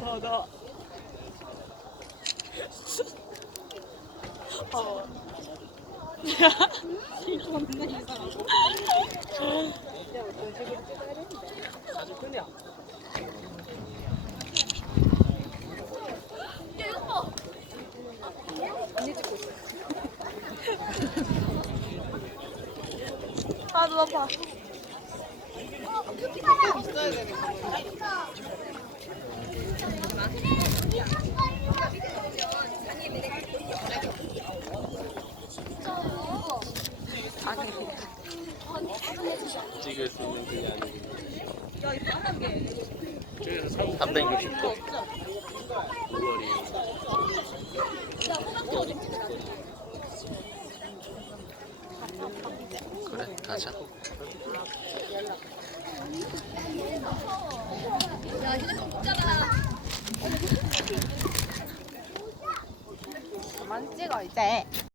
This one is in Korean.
어, 너. 어. 아, 눈 아파. 찍을 수 있는 그게 아니고. 저기서 360도. 5월이. 그래, 가자. 그만 찍어, 이제.